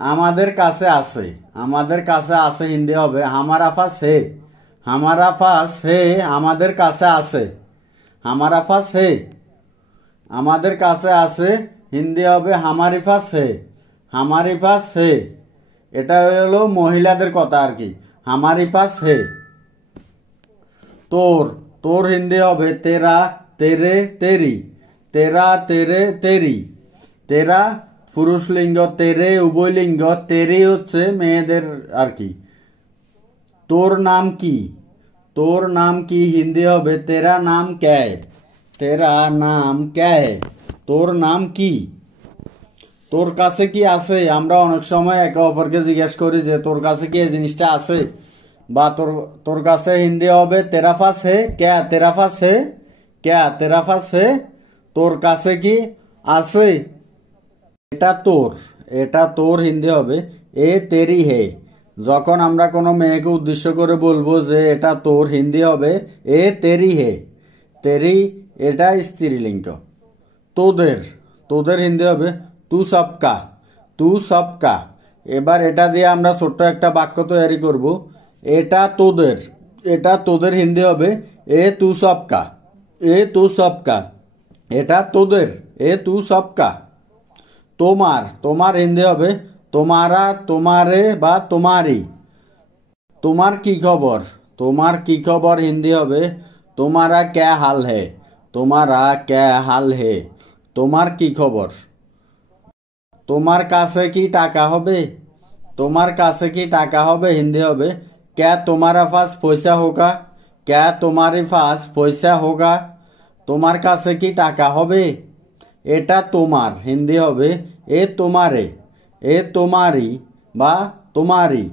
আমাদের কাছে আছে, আমাদের কাছে আছে হিন্দি হবে হামারা পাস হে। হামারা পাস হে, আমাদের কাছে আছে। হামারা পাস হে, আমাদের কাছে আছে হিন্দি হবে হামারি পাস হে। হামারি পাস হে, এটা হলো মহিলাদের কথা আর কি। হামারি পাস হে। তোর, তোর হিন্দি হবে তেরা, তেরে, তেরি। তেরা, তেরে, তেরি। তেরা পুরুষ লিঙ্গ, তেরে উভয় লিঙ্গ, তেরি হচ্ছে মেয়েদের আর কি। তোর নাম কি? তোর নাম কি হিন্দি হবে তেরা নাম ক্যা হ্যায়। তেরা নাম ক্যা হ্যায়, তোর নাম কি? তোর কাছে কি আছে? আমরা অনেক সময় একে অপরকে জিজ্ঞেস করি যে তোর কাছে কি এই জিনিসটা আছে, বা তোর কাছে হিন্দি হবে তেরা পাস হে ক্যা। তেরা পাস হে ক্যা, তেরা পাস হে, তোর কাছে কি আছে। এটা তোর, এটা তোর হিন্দি হবে এ তেরি হে। যখন আমরা কোনো মেয়েকে উদ্দেশ্য করে বলবো যে এটা তোর, হিন্দি হবে এ তেরি হে। তেরি, এটা স্ত্রীলিঙ্গ। তোদের, তোদের হিন্দি হবে তু সবকা। তু সবকা। এবার এটা দিয়ে আমরা ছোট্ট একটা বাক্য তৈরি করব। এটা তোদের, এটা তোদের হিন্দি হবে এ তু সবকা। এ তু সবকা, এটা তোদের এ তু সবকা। তোমার, তোমার হিন্দি হবে তোমারা, তোমারে বা তোমারি। তোমার কি খবর? তোমার কি খবর হিন্দি হবে তোমারা ক্যা হাল হে। তোমারা ক্যা হাল হে, তোমার কি খবর। তোমার কাছে কি টাকা হবে? তোমার কাছে কি টাকা হবে হিন্দি হবে ক্যা তোমারা পাস পয়সা হোগা। ক্যা তোমারি পাস পয়সা হোগা, তোমার কাছে কি টাকা হবে। এটা তোমার হিন্দি হবে এ তোমারে। এ তোমারি বা তোমারি,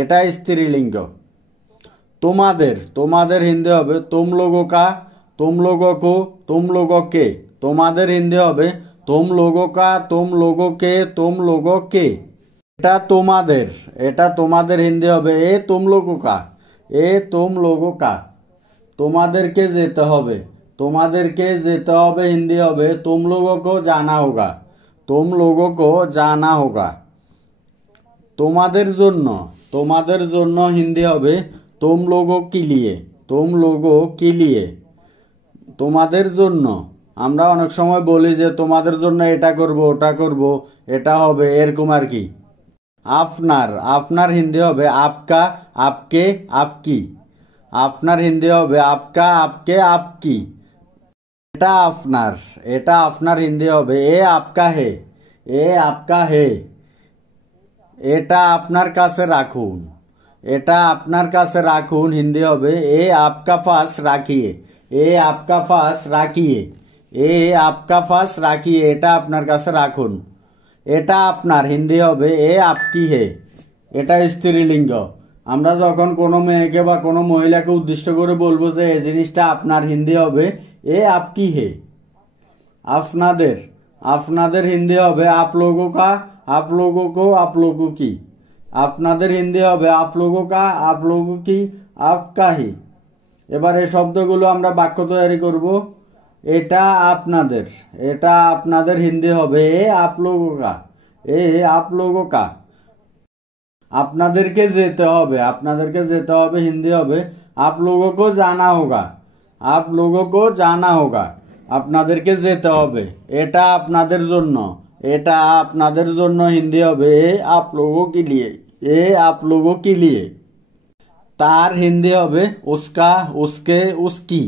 এটা স্ত্রীলিঙ্গ। তোমাদের, তোমাদের হিন্দি হবে তুম লোগো কা। তুম লোগো কো, তুম লোগো কে। তোমাদের হিন্দি হবে তুম লোগো কা, তুম লোগো কে, তুম লোগো কে। এটা তোমাদের, এটা তোমাদের হিন্দি হবে এ তুম লোগো কা। এ তুম লোগো কা। তোমাদেরকে যেতে হবে, তোমাদেরকে যেতে হবে হিন্দি হবে তুম লোগো কো জানা হোগা। তুম লোগো কো জানা হোগা। তোমাদের জন্য, তোমাদের জন্য হিন্দি হবে তুম লোগো কি লিয়ে। তুম লোগো কি লিয়ে, তোমাদের জন্য। আমরা অনেক সময় বলি যে তোমাদের জন্য এটা করব ওটা করব, এটা হবে এরকম আর কি। আপনার, আপনার হিন্দি হবে আপকা, আপকে, আপকি। আপনার হিন্দি হবে আপকা, আপকে, আপকি। এটা আপনার, এটা আপনার হিন্দি হবে এ আপকা হে। এ আপকা হে, এটা আপনার কাছে রাখুন। এটা আপনার কাছে রাখুন হিন্দি হবে এ আপকা পাস রাখিয়ে। এ আপকা পাস রাখিয়ে। এ আপকা পাস রাখিয়ে, এটা আপনার কাছে রাখুন। এটা আপনার হিন্দি হবে এ আপকি হে, এটা স্ত্রীলিঙ্গ। আমরা যখন কোনো মেয়েকে বা কোনো মহিলাকে উদ্দেশ্য করে বলবো যে এই জিনিসটা আপনার, হিন্দি হবে এ আপকি হে। আপনাদের, আপনাদের হিন্দি হবে আপ লোগো কা। আপ লোগো কো, আপ লোগো কি। আপনাদের হিন্দি হবে আপ লোগো কা, আপ লোগো কি, আপকা হি। এবার এই শব্দগুলো আমরা বাক্য তৈরি করব। এটা আপনাদের, এটা আপনাদের হিন্দি হবে এ আপ লোগো কা। এ আপ লোগো কা। আপনাদেরকে যেতে হবে, আপনাদেরকে যেতে হবে হিন্দি হবে আপ লোগো কো জানা হোগা। আপ লোগো কো জানা হোগা, আপনাদেরকে যেতে হবে। এটা আপনাদের জন্য, এটা আপনাদের জন্য হিন্দি হবে এ আপ লোগো কি লিয়ে। এ আপ লোগো কি লিয়ে। তার হিন্দি হবে উস্কা, উস্কে, উস্কি।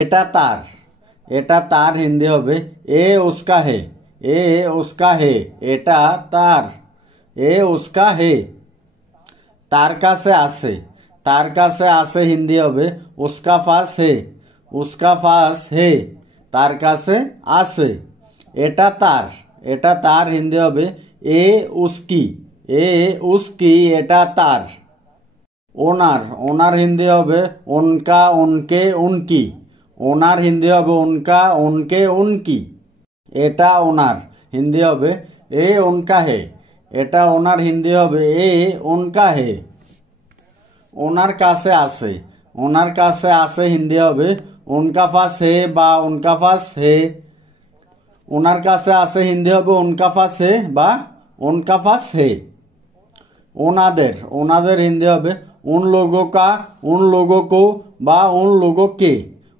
এটা তার, এটা তার হিন্দি হবে এ উস্কা হে। এ উস্কা হে, এটা তার এ উস্কা হে। তার কাছে আছে, তার কাছে আছে হিন্দি হবে উস্কা পাস হে। উস্কা পাস হে, তার কাছে আছে। এটা তার, এটা তার হিন্দি হবে এ উস্কি। এ উস্কি, এটা তার। ওনার, ওনার হিন্দি হবে উনকা, উনকে, উনকি। ওনার হিন্দি হবে উনকা, উনকে, উনকি। এটা ওনার হিন্দি হবে এ উনকা হে। এটা ওনার হিন্দি হবে এ উনকা হে। ওনার কাছে আছে, ওনার কাছে আছে হিন্দি হবে উনকা পাস হে বা উনকা পাস হে। ওনার কাছে আছে হিন্দি হবে উনকা পাস হে বা उनका पास है। ওনাদের, ওনাদের হিন্দি হবে उन लोगों का, उन लोगों को বা उन लोगों के।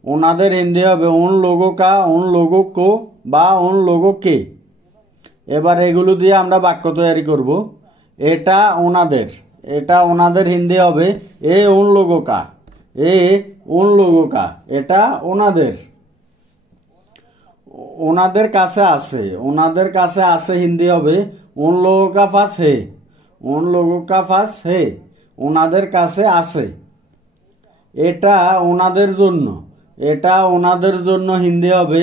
ওনাদের হিন্দি হবে उन लोगों का, उन लोगों को বা उन लोगों के। এবার এগুলো দিয়ে আমরা বাক্য তৈরি করব। এটা ওনাদের, এটা ওনাদের হিন্দি হবে এ उन लोगों का, এ उन लोगों का। এটা ওনাদের। ওনাদের কাছে আছে, ওনাদের কাছে আছে হিন্দি হবে उन लोगों का पास है, उन लोगों का पास है। ওনাদের কাছে আছে। এটা ওনাদের জন্য, এটা ওনাদের জন্য হিন্দি হবে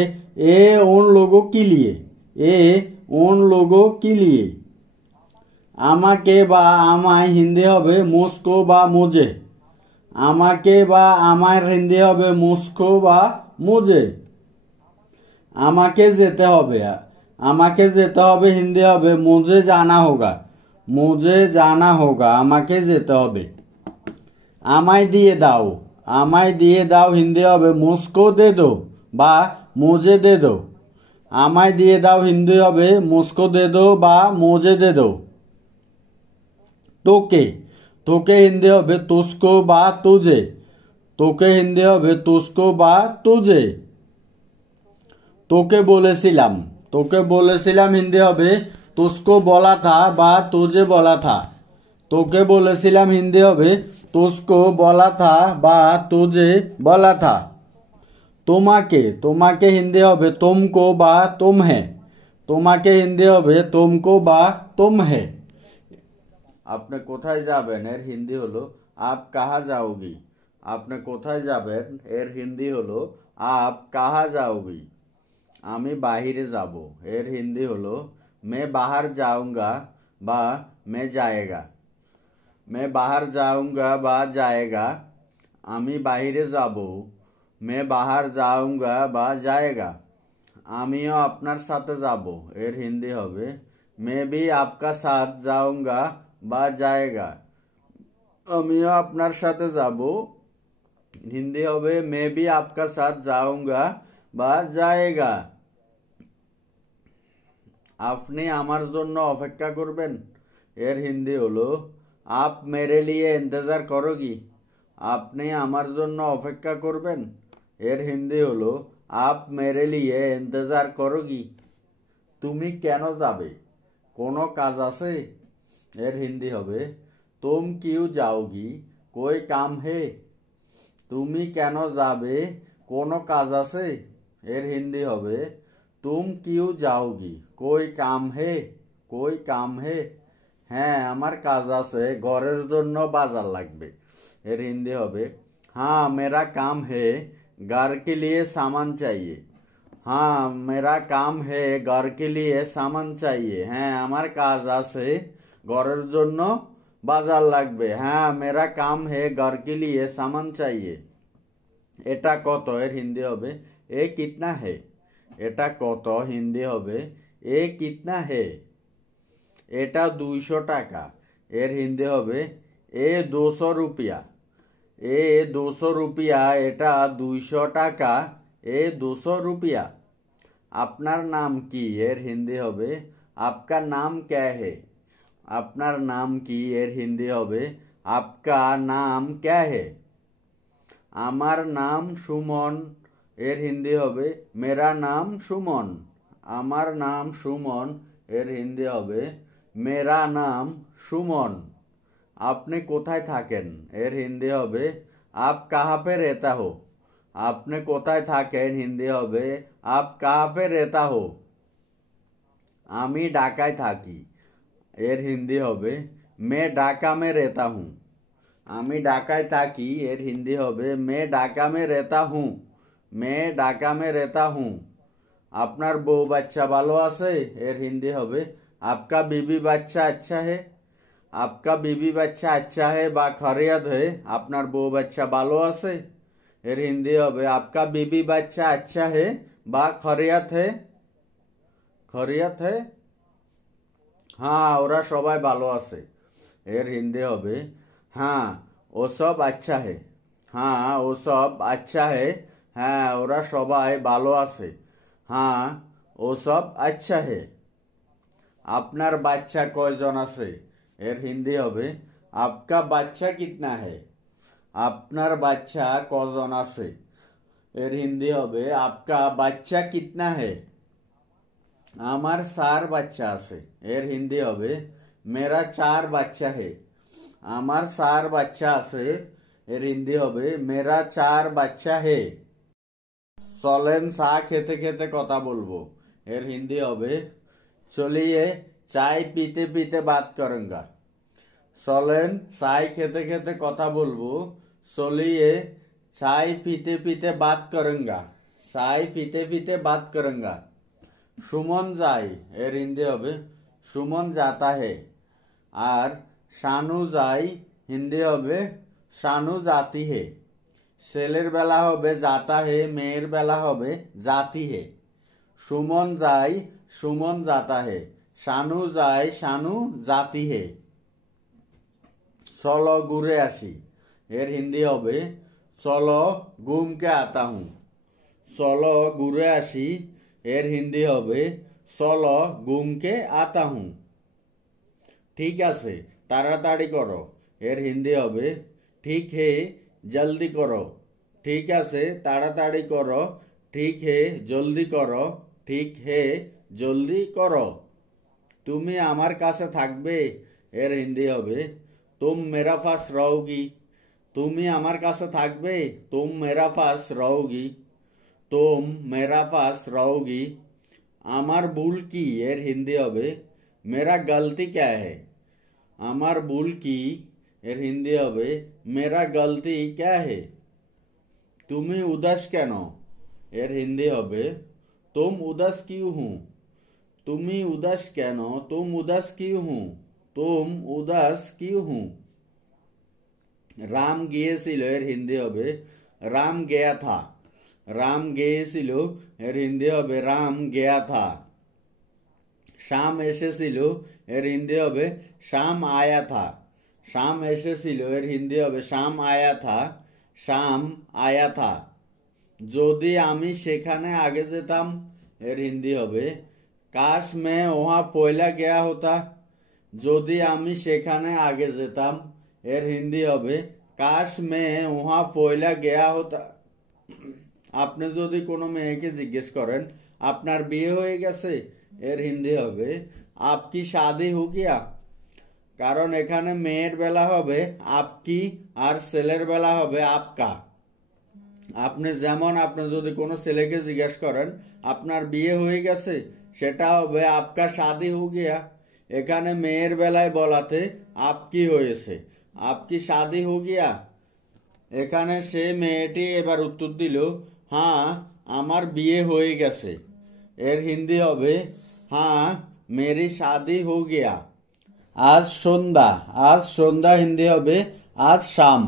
এ उन लोगों के लिए, এ उन लोगों के लिए। আমাকে বা আমায় হিন্দি হবে মুসকো বা মুজে। আমাকে বা আমার হিন্দি হবে মুসকো বা মুজে। আমাকে যেতে হবে, আমাকে যেতে হবে হিন্দি হবে মুঝে জানা হোগা, মুঝে জানা হোগা। আমাকে যেতে হবে। আমায় দিয়ে দাও, আমায় দিয়ে দাও হিন্দি হবে মুসকো দে দো বা মুঝে দে দো। আমায় দিয়ে দাও হিন্দি হবে মুসকো দে দো বা মুঝে দে দো। তোকে, তোকে হিন্দি হবে তুসকো বা তুজে। তোকে হিন্দি হবে তুসকো বা তুজে। তোকে বলেছিলাম, তোকে বলেছিলাম হিন্দি হবে তুসকো বলা থা বা তুজে বলা থা। তোকে বলেছিলাম হিন্দি হবে তুসকো বলা থা বা তুজে বলা থা। তোমাকে, তোমাকে হিন্দি হবে তুমকো বা তুম হে। তোমাকে হিন্দি হবে তুমকো বা তুম হে। আপনি কোথায় যাবেন এর হিন্দি হলো আপ কাহা যাওগি। আপনি কোথায় যাবেন এর হিন্দি হলো আপ কাহা যাওগি। আমি বাহিরে যাব এর হিন্দি হলো মে বাহার যাউঙ্গা বা মে যায়েগা। মে বাহার যাউঙ্গা বা যায়েগা। আমি বাহিরে যাব মে বাহার যাউঙ্গা বা যায়েগা। আমিও আপনার সাথে যাব এর হিন্দি হবে মে বি আপকা সাথ যাউঙ্গা বা যায়েগা। আমিও আপনার সাথে যাব হিন্দি হবে মে বি আপকা সাথ যাউঙ্গা বা যায়েগা। আপনি আমার জন্য অপেক্ষা করবেন এর হিন্দি হলো আপ মেরে লিয়ে ইন্তজার করোগি। আপনি আমার জন্য অপেক্ষা করবেন এর হিন্দি হলো আপ মেরে লিয়ে ইন্তজার করোগি। তুমি কেন যাবে, কোনো কাজ আছে এর হিন্দি হবে তুম কিউ যাওগি, কোই কাম হে। তুমি কেন যাবে, কোনো কাজ আছে এর হিন্দি হবে তুম কিউ যাওগি, কোই কাম হে, কোই কাম হে। হ্যাঁ আমার কাজ আছে, ঘরের জন্য বাজার লাগবে এর হিন্দি হবে हाँ मेरा काम है घर के लिए सामान चाहिए। हाँ मेरा काम है घर के लिए सामान चाहिए। হ্যাঁ আমার কাজ আছে, ঘরের জন্য বাজার লাগবে। হ্যাঁ मेरा काम है घर के लिए सामान चाहिए। এটা কত এর হিন্দি হবে এ কিতনা है। এটা কত হিন্দি হবে এ কিতনা है। এটা 200 টাকা এর হিন্দি হবে এ 200 রুপিয়া। এ 200 রুপিয়া, এটা 200 টাকা এ 200 রুপিয়া। আপনার নাম কি এর হিন্দি হবে আপকা নাম ক্যা হে। আপনার নাম কি এর হিন্দি হবে আপকা নাম ক্যা হে। আমার নাম সুমন এর হিন্দি হবে মেরা নাম সুমন। আমার নাম সুমন এর হিন্দি হবে মেরা নাম সুমন। আপনি কোথায় থাকেন এর হিন্দি হবে আপ কাহা পে রেতা হো। আপনি কোথায় থাকেন হিন্দি হবে আপ কাহা পে রেতা হো। আমি ঢাকায় থাকি এর হিন্দি হবে মে ঢাকা মে রেতা হুঁ। আমি ঢাকায় থাকি এর হিন্দি হবে মে ঢাকা মে রেতা হুঁ। মে ঢাকা মে রেতা হুঁ। আপনার বউ বাচ্চা ভালো আছে এর হিন্দি হবে আপকা বিবি বাচ্চা আচ্ছা হে। आपका बीबी बच्चा अच्छा है বা खैरियत है। আপনার বউ বাচ্চা ভালো আছে এর হিন্দি হবে आपका बीबी बच्चा अच्छा है বা खैरियत है। खैरियत है। হ্যাঁ ওরা সবাই ভালো আছে এর হিন্দি হবে হ্যাঁ ও সব আচ্ছা है। হ্যাঁ ও সব আচ্ছা है। হ্যাঁ ওরা সবাই ভালো আছে। হ্যাঁ ও সব আচ্ছা है। আপনার বাচ্চা কয়জন আছে? এর হিন্দি হবে আপকা বাচ্চা কিতনা হে। আপনার বাচ্চা কজন আছে? এর হিন্দি হবে আপকা বাচ্চা কিতনা হে। আমার 4 বাচ্চা আছে। এর হিন্দি হবে মেরা 4 বাচ্চা হে। আমার 4 বাচ্চা আছে। এর হিন্দি হবে মেরা 4 বাচ্চা হে। চলেন চা খেতে খেতে কথা বলবো। এর হিন্দি হবে চলিয়ে চাय पीते पीते बात करूंगा। চলেন চাय খেতে খেতে কথা বলবো। চলিয়ে चाय पीते पीते बात करूंगा। चाय पीते पीते बात करूंगा। সুমন যায়। এর হিন্দি হবে সুমন जाता है। আর শানু যায় হিন্দি হবে শানু जाती है। ছেলের বেলা হবে जाता है, মেয়ের বেলা হবে जाती है। সুমন যায় সুমন जाता है। শানু যায় শানু जाती है। চলো ঘুরে আসি। এর হিন্দি হবে চলো ঘুম কে আতা হুঁ। চলো ঘুরে আসি। এর হিন্দি হবে চলো ঘুম কে আতা হুঁ। ঠিক আছে তাড়াতাড়ি করো। এর হিন্দি হবে ঠিক হে জলদি করো। ঠিক আছে তাড়াতাড়ি করো। ঠিক হে জলদি করো। ঠিক হে জলদি করো। তুমি আমার কাছে থাকবে। এর হিন্দি হবে তুম মেরা পাস রहोगी। তুমি আমার কাছে থাকবে। তুম মেরা পাস रहोगी। তুম মেরা পাস रहोगी। আমার ভুল কি? এর হিন্দি হবে মেরা গলতি क्या है। আমার ভুল কি? এর হিন্দি হবে মেরা গলতি क्या है। তুমি উদাস কেন? এর হিন্দি হবে তুম উদাস क्यों हूँ। তুমি উদাস কেন? তুম উদাস क्यों हूँ। তুম উদাস क्यों हूँ। রাম গিয়েছিল। এর হিন্দি হবে রাম গয়া था। রাম গিয়েছিল। এর হিন্দি হবে রাম গয়া था। শাম এসেছিল। এর হিন্দি হবে শাম আয়া था। শাম এসেছিল। এর হিন্দি হবে শাম আয়া था। শাম আয়া था। যদি আমি সেখানে আগে যেতাম। এর হিন্দি হবে কাশ मैं वहां पहला गया होता। যদি আমি সেখানে আগে যেতাম। এর হিন্দি হবে কাশ मैं वहां पहला गया होता। আপনি যদি কোনো মেয়েকে জিজ্ঞেস করেন আপনার বিয়ে হয়ে গেছে। এর হিন্দি হবে আপকি শাদি হো গিয়া। কারণ এখানে মেয়ের বেলা হবে আপকি আর ছেলের বেলা হবে আপকা। আপনি যেমন আপনি যদি কোনো ছেলেকে জিজ্ঞেস করেন আপনার বিয়ে হয়ে গেছে সেটা হবে আপকা শাদি হো গিয়া। এখানে মেয়ের বেলায় বলাতে আপকি হয়েছে আপকি শাদি হো গিয়া। এখানে সে মেয়েটি এবার উত্তর দিল হ্যাঁ আমার বিয়ে হয়ে গেছে। এর হিন্দি হবে হ্যাঁ মেরি শাদি হো গিয়া। আজ সন্ধ্যা। আজ সন্ধ্যা হিন্দি হবে আজ শাম।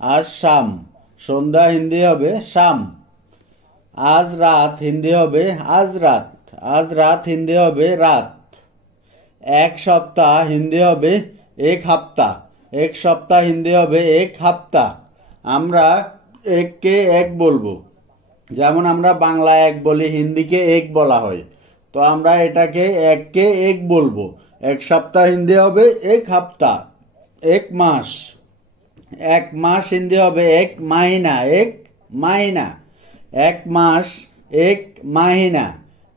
আজ শাম। সন্ধ্যা হিন্দি হবে শাম। আজ রাত হিন্দি হবে আজ রাত। আজ রাত হিন্দি হবে রাত। এক সপ্তাহ হিন্দি হবে এক হাপ্তা। এক সপ্তাহ হিন্দি হবে এক হাপ্তা। আমরা এককে এক বলবো। যেমন আমরা বাংলা এক বলি হিন্দিকে এক বলা হয়। তো আমরা এটাকে এককে এক বলবো। এক সপ্তাহ হিন্দি হবে এক হাপ্তা। এক মাস। এক মাস হিন্দি হবে এক মাহিনা। এক মাহিনা। এক মাস এক মাহিনা।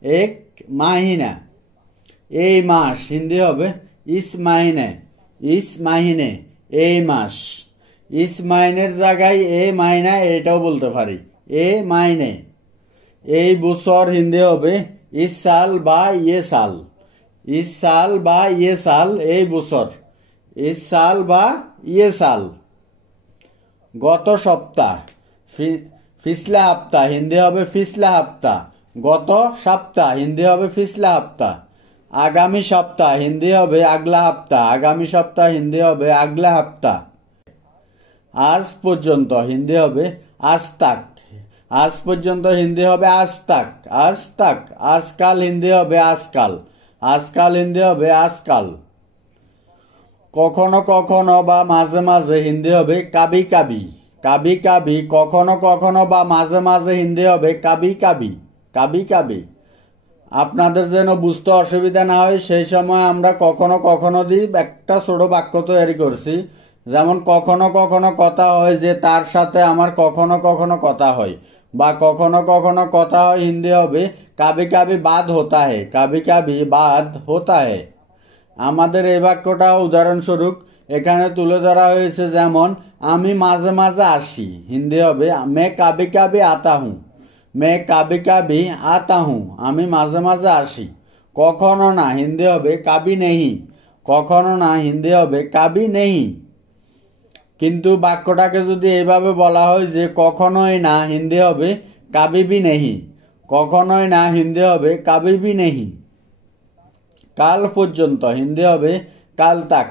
এক মাহিনা। এই মাস হিন্দি হবে ইস মাহিনে। ইস মাহিনে। এই মাস। ইস মাহিনের জায়গায় এ মাহিনা এটাও বলতে পারি। এ মাইনে। এই বছর হিন্দি হবে ইস সাল বা ইয়ে সাল। ইস সাল বা ইয়ে সাল এই বছর। ইস সাল বা ইয়ে সাল। গত সপ্তাহ পিছলা হাপ্তা হিন্দি হবে পিছলা হাপ্তা। গত সপ্তাহ হিন্দি হবে পিছলা হাপ্তা। আগামী সপ্তাহ হিন্দি হবে আগলা হাপ্তা। আগামী সপ্তাহ হিন্দি হবে আগলা হাপ্তা। আজ পর্যন্ত হিন্দি হবে আজ তাক। আজ পর্যন্ত হিন্দি হবে আজ তাক। আজ তাক। আজকাল হিন্দি হবে আজকাল। আজকাল হিন্দি হবে আজকাল। কখনো কখনো বা মাঝে মাঝে হিন্দি হবে কাবি কাবি। কাবি কাবি। কখনো কখনো বা মাঝে মাঝে হিন্দি হবে কাবি কাবি। কাবি কাবি। আপনাদের যেন বুঝতে অসুবিধা না হয় সেই সময় আমরা কখনো কখনো দিয়ে একটা ছোট বাক্য তৈরি করছি। যেমন কখনো কখনো কথা হয় যে তার সাথে আমার কখনো কখনো কথা হয়, বা কখনো কখনো কথা হয় হিন্দি হবে কাবি কাবি বাদ হতা হে, কাবি কাবি বাদ হতা হে। আমাদের এই বাক্যটা উদাহরণস্বরূপ এখানে তুলে ধরা হয়েছে। যেমন আমি মাঝে মাঝে আসি, হিন্দি হবে মে কাবি কাবি আতা হুঁ, মে কাবি কাবি আতা হুঁ, আমি মাঝে মাঝে আসি। কখনো না, হিন্দি হবে কাবি নেহি, কখনো না, হিন্দি হবে কাবি নেহি। কিন্তু বাক্যটাকে যদি এইভাবে বলা হয় যে কখনোই না, হিন্দি হবে কাবি ভি নেহি, কখনোই না, হিন্দি হবে কাবি ভি নেহি। কাল পর্যন্ত, হিন্দি হবে কাল তাক,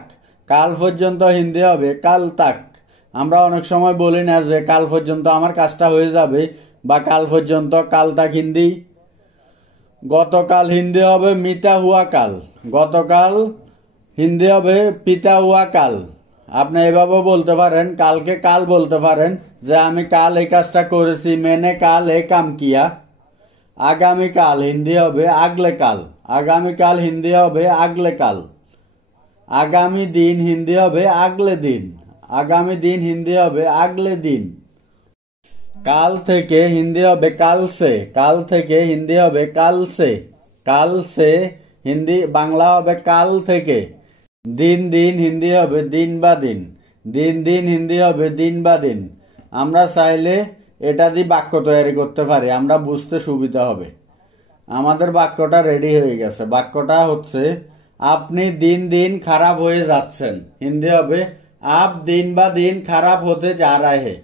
কাল পর্যন্ত, হিন্দি হবে কাল তাক। আমরা অনেক সময় বলি না যে কাল পর্যন্ত আমার কাজটা হয়ে যাবে, বা কাল পর্যন্ত, কাল তাক হিন্দি। গতকাল হিন্দি হবে মিতা হুয়া কাল, গতকাল হিন্দি হবে পিতা হুয়া কাল। আপনি এভাবে বলতে পারেন, কালকে কাল বলতে পারেন যে আমি কাল এই কাজটা করেছি, মেনে কাল এ কাম কিয়া। আগামীকাল হিন্দি হবে আগলে কাল, আগামীকাল হিন্দি হবে আগলে কাল। আগামী দিন হিন্দি হবে আগলে দিন, আগামী দিন হিন্দি হবে আগলে দিন। কাল থেকে হিন্দি হবে কাল সে, কাল থেকে হিন্দি হবে কাল সে, কাল সে হিন্দি বাংলা হবে কাল থেকে। দিন দিন হিন্দি হবে দিন বা দিন, দিন দিন হিন্দি হবে দিন বা দিন। আমরা চাইলে এটা দিয়ে বাক্য তৈরি করতে পারি, আমরা বুঝতে সুবিধা হবে। আমাদের বাক্যটা রেডি হয়ে গেছে। বাক্যটা হচ্ছে আপনি দিন দিন খারাপ হয়ে যাচ্ছেন, হিন্দি হবে আপ দিন বা দিন খারাপ হতে যা রাহে।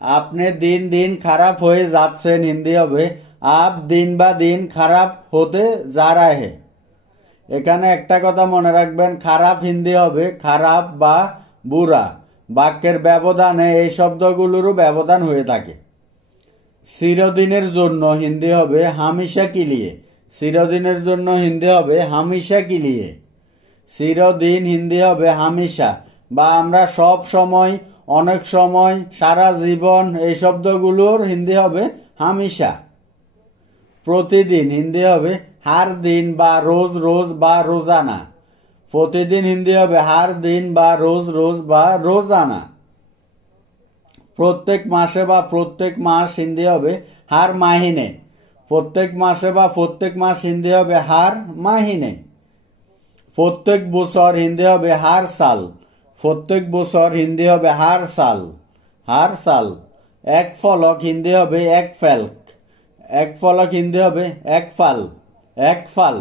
আপনি দিন দিন খারাপ হয়ে যাচ্ছেন, হিন্দি হবে আপ দিন বা দিন খারাপ হতে যা রাহে। এখানে একটা কথা মনে রাখবেন, খারাপ হিন্দি হবে খারাপ বা বুড়া। বাক্যের ব্যবধানে এই শব্দগুলোরও ব্যবধান হয়ে থাকে। চিরদিনের জন্য হিন্দি হবে হামেশা কি লিয়ে, চিরদিনের জন্য হিন্দি হবে হামেশা কি লিয়ে। চিরদিন হিন্দি হবে হামেশা, বা আমরা সব সময়, অনেক সময়, সারা জীবন, এই শব্দগুলোর হিন্দি হবে হামেশা। প্রতিদিন হিন্দি হবে হার দিন বা রোজ রোজ বা রোজানা, প্রতিদিন হিন্দি হবে হার দিন বা রোজ রোজ বা রোজানা। প্রত্যেক মাসে বা প্রত্যেক মাস হিন্দি হবে হার মাহিনে, প্রত্যেক মাসে বা প্রত্যেক মাস হিন্দি হবে হার মাহিনে। প্রত্যেক বছর হিন্দি হবে হার সাল, প্রত্যেক বছর হিন্দি হবে হার সাল, হার সাল। এক ফলক হিন্দি হবে এক ফেলক, এক ফলক হিন্দি হবে এক ফাল, এক ফাল।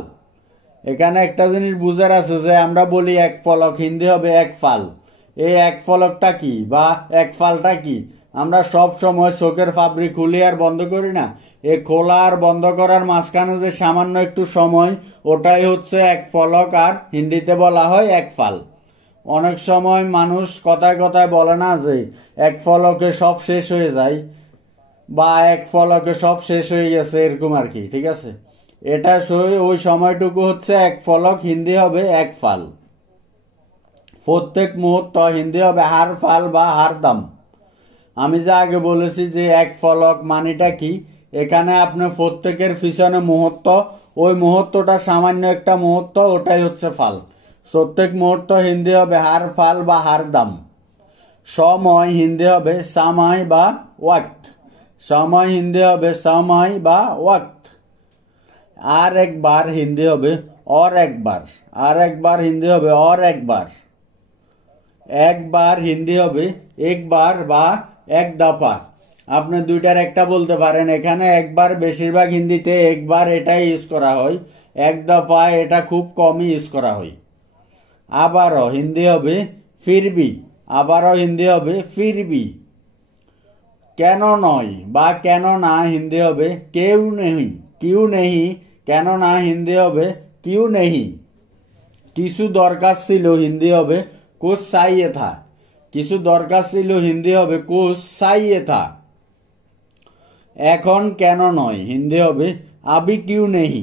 এখানে একটা জিনিস বুঝার আছে যে আমরা বলি এক ফলক, হিন্দি হবে এক ফাল। এই এক ফলকটা কি বা এক ফালটা কি? আমরা সব সময় চোখের ফাবরি খুলি আর বন্ধ করি না, এই খোলা আর বন্ধ করার মাঝখানে যে সামান্য একটু সময়, ওটাই হচ্ছে এক ফলক, আর হিন্দিতে বলা হয় এক ফাল। অনেক সময় মানুষ কথায় কথায় বলে না যে এক ফলকে সব শেষ হয়ে যায়, বা এক ফলকে সব শেষ হয়ে গেছে, এরকম আর কি, ঠিক আছে? এটা ওই সময়টুকু হচ্ছে এক ফলক, হিন্দি হবে এক ফাল। প্রত্যেক মুহূর্ত হিন্দি হবে হার ফাল বা হার দাম। আমি যা আগে বলেছি যে এক ফলক মানেটা কি, এখানে আপনি প্রত্যেকের পিছনে মুহূর্ত, ওই মুহূর্তটা সামান্য একটা মুহূর্ত, ওটাই হচ্ছে ফাল। প্রত্যেক মুহূর্ত হিন্দি হবে হার ফাল বা হার দাম। সময় হিন্দি হবে সামাই বা ওয়াক্ত, সময় হিন্দি হবে সময় বা ওয়াক্ত। আর একবার হিন্দি হবে और একবার, আর একবার হিন্দি হবে और একবার। একবার হিন্দি হবে একবার বা এক দফা। আপনি দুইটার একটা বলতে পারেন। এখানে একবার বেশিরভাগ হিন্দিতে একবার এটাই ইউজ করা হয়, এক দফা এটা খুব কমই ইউজ করা হয়। আবারও হিন্দি হবে ফিরবি, আবারও হিন্দি হবে ফিরবি। কেন নয় বা কেন না হিন্দি হবে কেউ নেই, কিউ নেই। কেন না হিন্দি হবে কিউ নেই। কিছু দরকার ছিল হিন্দি হবে কুছ চাইয়ে থা, কিছু দরকার ছিল হিন্দি হবে কুছ চাইয়ে থা। এখন কেন নয় হিন্দি হবে আবি কিউ নেই,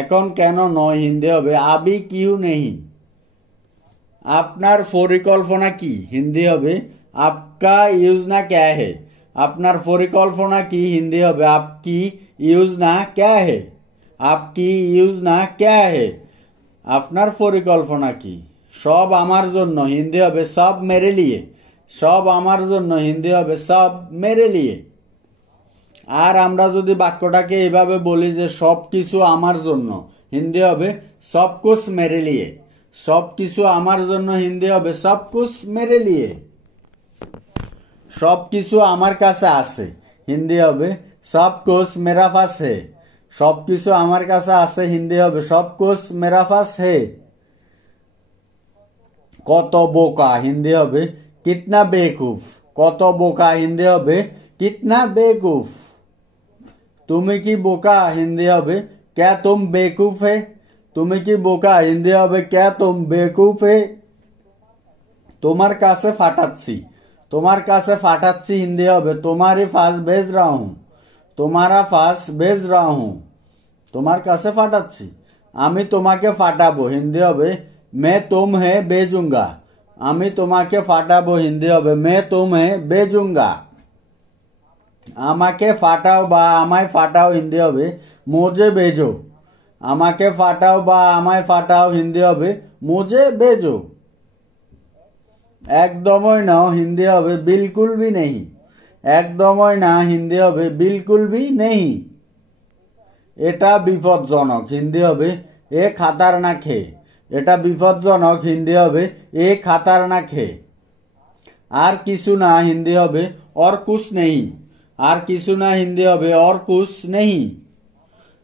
এখন কেন নয় হিন্দি হবে আবি কিউ নেই। আপনার পরিকল্পনা কি হিন্দি হবে আপকা योजना क्या है, আপনার পরিকল্পনা কি হিন্দি হবে আপকি योजना क्या है। आपकी योजना क्या है আপনার পরিকল্পনা কি সব আমার জন্য হিন্দি হবে সব মেরে লিয়ে সব আমার জন্য হিন্দি হবে সব মেরে লিয়ে আর আমরা যদি বাক্যটাকে এইভাবে বলি যে সব কিছু আমার জন্য হিন্দি হবে সব কুছ মেরে লিয়ে সব কিছু আমার জন্য হিন্দি হবে সব কুছ মেরে লিয়ে সব কিছু আমার কাছে আছে হিন্দি হবে সব কুছ মেরা পাস হে সব কিছু আমার কাছে আছে হিন্দি হবে সব কুছ মেরা পাস হে কত বোকা হিন্দি হবে কিতনা বেকুফ কত বোকা হিন্দি হবে কিতনা বেকুফ তুমি কি বোকা হিন্দি হবে क्या तुम बेकूफ है তুমি কি বোকা হিন্দি হবে क्या तुम बेकूफ है তোমার কাছে ফাটাচ্ছি তোমার কাছে ফাটাচ্ছি হিন্দি হবে तुम्हारे पास भेज रहा हूं तुम्हारा पास भेज रहा हूं তোমার কাছে ফাটাচ্ছি আমি তোমাকে ফাটাবো হিন্দি হবে मैं तुम्हें भेजूंगा আমি তোমাকে ফাটাবো হিন্দি হবে मैं तुम्हें भेजूंगा আমাকে ফাটাও বা আমায় ফাটাও হিন্দি হবে मुझे भेजो আমাকে ফাটাও বা আমায় ফাটাও হিন্দি হবে मुझे भेजो একদমই না হিন্দি হবে बिल्कुल भी नहीं একদমই না হিন্দি হবে बिल्कुल भी नहीं এটা বিপজ্জনক হিন্দি হবে এ খাতারনাক হে এটা বিপজ্জনক হিন্দি হবে এ খাতারনাক হে আর কিছু না হিন্দি হবে और कुछ नहीं আর কিছু না হিন্দি হবে और कुछ नहीं